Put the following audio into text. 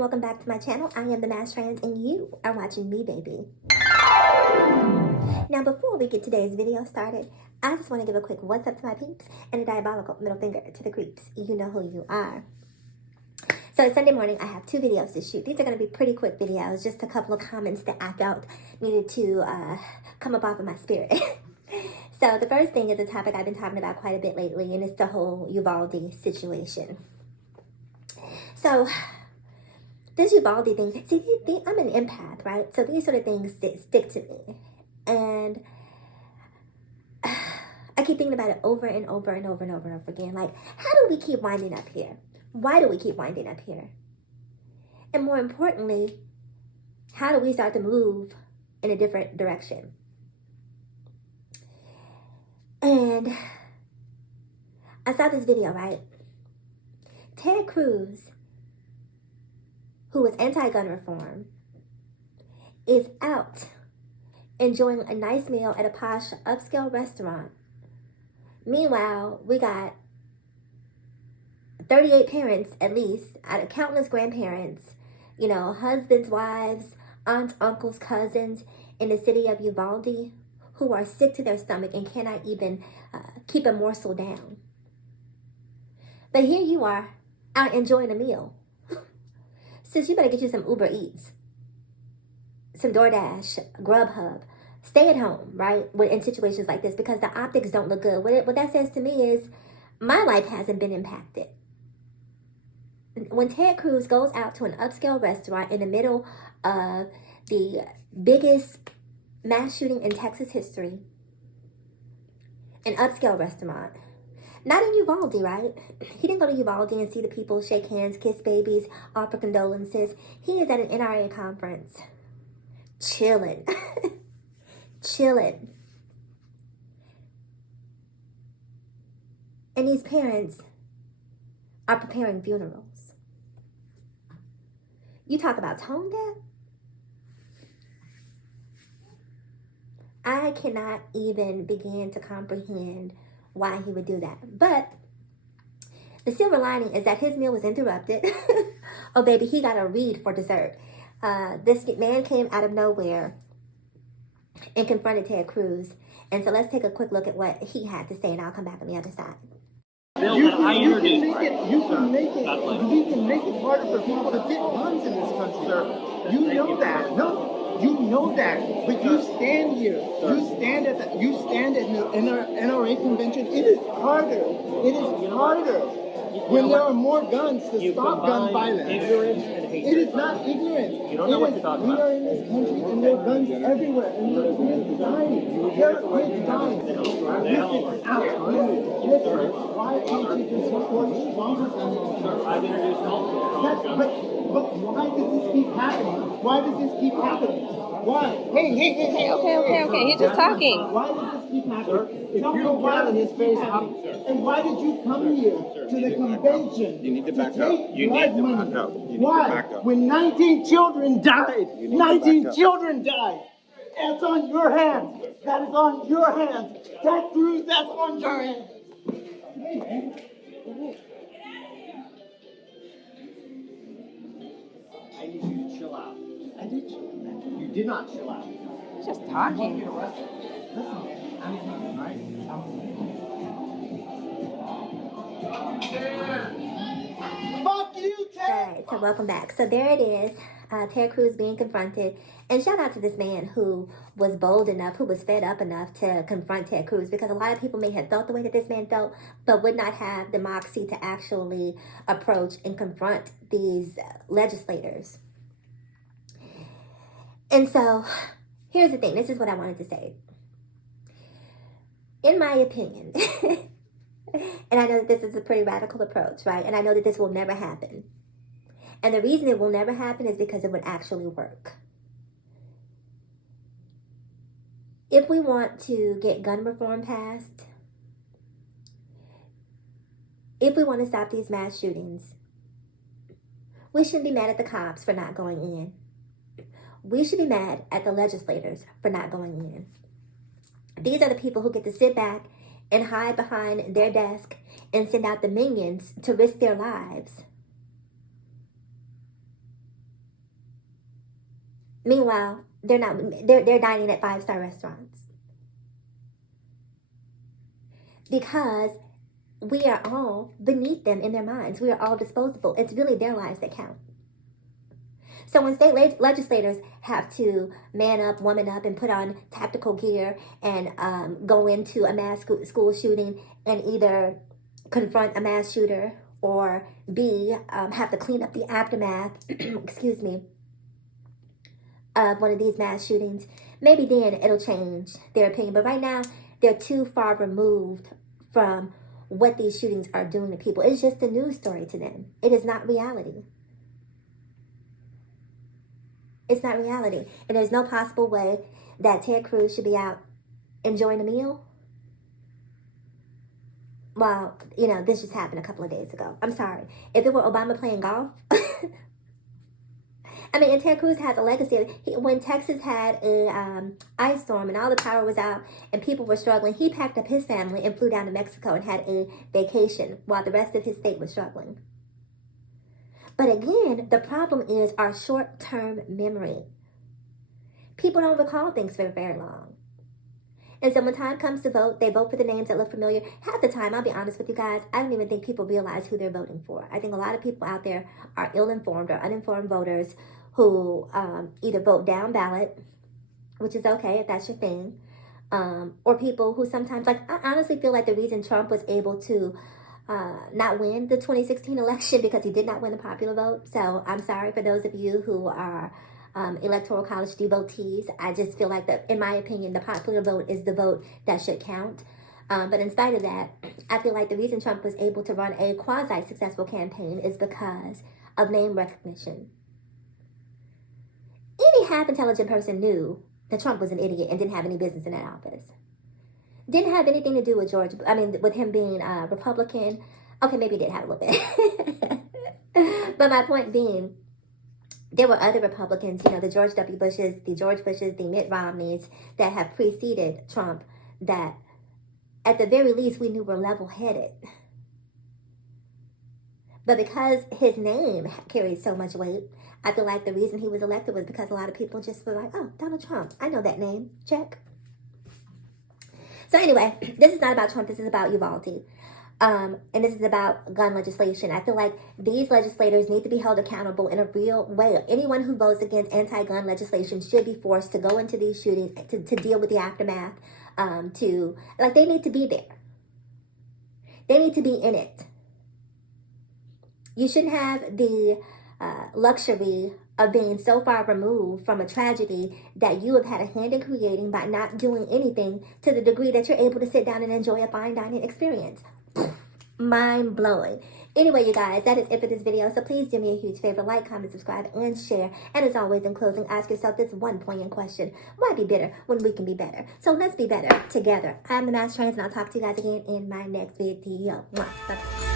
and welcome back to my channel. I am the Mass Trans and you are watching me, baby. Now, before we get today's video started, I just want to give a quick what's up to my peeps and a diabolical middle finger to the creeps. You know who you are. So it's Sunday morning. I have 2 videos to shoot. These are going to be pretty quick videos, just a couple of comments that I felt needed to come up off of my spirit. So the first thing is a topic I've been talking about quite a bit lately, and it's the whole Uvalde situation. So this Uvalde thing, see, I'm an empath, right? So these sort of things stick to me. And I keep thinking about it over and over and over and over and over again. Like, how do we keep winding up here? Why do we keep winding up here? And more importantly, how do we start to move in a different direction? And I saw this video, right? Ted Cruz, who is anti-gun reform, is out enjoying a nice meal at a posh upscale restaurant. Meanwhile, we got 38 parents, at least, out of countless grandparents, you know, husbands, wives, aunts, uncles, cousins in the city of Uvalde who are sick to their stomach and cannot even keep a morsel down. But here you are, out enjoying a meal. Sis, you better get you some Uber Eats, some DoorDash, Grubhub. Stay at home, right, in situations like this, because the optics don't look good. What that says to me is my life hasn't been impacted. When Ted Cruz goes out to an upscale restaurant in the middle of the biggest mass shooting in Texas history, an upscale restaurant, not in Uvalde, right? He didn't go to Uvalde and see the people shake hands, kiss babies, offer condolences. He is at an NRA conference, chilling, chilling. And these parents are preparing funerals. You talk about tone deaf? I cannot even begin to comprehend why he would do that. But the silver lining is that his meal was interrupted. Oh, baby, he got a reed for dessert. This man came out of nowhere and confronted Ted Cruz. And so let's take a quick look at what he had to say, and I'll come back on the other side. You can make it harder for people to get guns in this country, sir. You know that. No, you know that. But you stand here. You stand at the NRA convention. It is harder. It is harder when there are more guns to stop gun violence. Ignorance and hatred. It is not ignorance. You don't know what you're talking about. We are in this country and there are guns everywhere. And there are kids dying. There are kids dying. Listen, why can't you just support stronger guns? I've introduced multiple. But why does this keep happening? Why does this keep happening? Why? Hey. Okay. He's just talking. Why does this keep happening? If you don't get in his face, and why did you come here to the convention? You need to back up. You need to back up. Why? When 19 children died, 19 children died. That's on your hands. That is on your hands. Ted Cruz, that's on your hands. I need you to chill out. I did chill out. You did not chill out. He's just talking. Fuck you, Ted! Alright, so welcome back. So there it is, Ted Cruz being confronted. And shout out to this man who was bold enough, who was fed up enough to confront Ted Cruz, because a lot of people may have felt the way that this man felt, but would not have the moxie to actually approach and confront these legislators. And so, here's the thing. This is what I wanted to say. In my opinion, and I know that this is a pretty radical approach, right? And I know that this will never happen. And the reason it will never happen is because it would actually work. If we want to get gun reform passed, if we want to stop these mass shootings, we shouldn't be mad at the cops for not going in. We should be mad at the legislators for not going in. These are the people who get to sit back and hide behind their desk and send out the minions to risk their lives Meanwhile, they're dining at 5-star restaurants. Because we are all beneath them in their minds. We are all disposable. It's really their lives that count. So when state legislators have to man up, woman up, and put on tactical gear and go into a mass school shooting and either confront a mass shooter or B, have to clean up the aftermath, excuse me, of one of these mass shootings, maybe then it'll change their opinion. But right now, they're too far removed from what these shootings are doing to people. It's just a news story to them. It is not reality. It's not reality. And there's no possible way that Ted Cruz should be out enjoying a meal. Well, you know, this just happened a couple of days ago. I'm sorry. If it were Obama playing golf, I mean, and Ted Cruz has a legacy. When Texas had a ice storm and all the power was out and people were struggling, he packed up his family and flew down to Mexico and had a vacation while the rest of his state was struggling. But again, the problem is our short-term memory. People don't recall things for very long. And so when time comes to vote, they vote for the names that look familiar. Half the time, I'll be honest with you guys, I don't even think people realize who they're voting for. I think a lot of people out there are ill-informed or uninformed voters who either vote down ballot, which is okay if that's your thing, or people who sometimes, like, I honestly feel like the reason Trump was able to not win the 2016 election because he did not win the popular vote. So I'm sorry for those of you who are electoral college devotees. I just feel like that, in my opinion, the popular vote is the vote that should count. But in spite of that, I feel like the reason Trump was able to run a quasi-successful campaign is because of name recognition. Any half-intelligent person knew that Trump was an idiot and didn't have any business in that office. Didn't have anything to do with with him being a Republican. Okay, maybe it did have a little bit. But my point being, there were other Republicans, you know, the George W. Bushes, the Mitt Romneys that have preceded Trump that at the very least we knew were level-headed. But because his name carried so much weight, I feel like the reason he was elected was because a lot of people just were like, oh, Donald Trump, I know that name, check. So anyway, this is not about Trump, this is about Uvalde. And this is about gun legislation. I feel like these legislators need to be held accountable in a real way. Anyone who votes against anti-gun legislation should be forced to go into these shootings, to deal with the aftermath, they need to be there. They need to be in it. You shouldn't have the luxury of being so far removed from a tragedy that you have had a hand in creating by not doing anything to the degree that you're able to sit down and enjoy a fine dining experience. Mind blowing. Anyway, you guys, that is it for this video. So please do me a huge favor, like, comment, subscribe, and share. And as always, in closing, ask yourself this one poignant question: why be bitter when we can be better? So let's be better together. I'm the Mass Trans, and I'll talk to you guys again in my next video. Bye.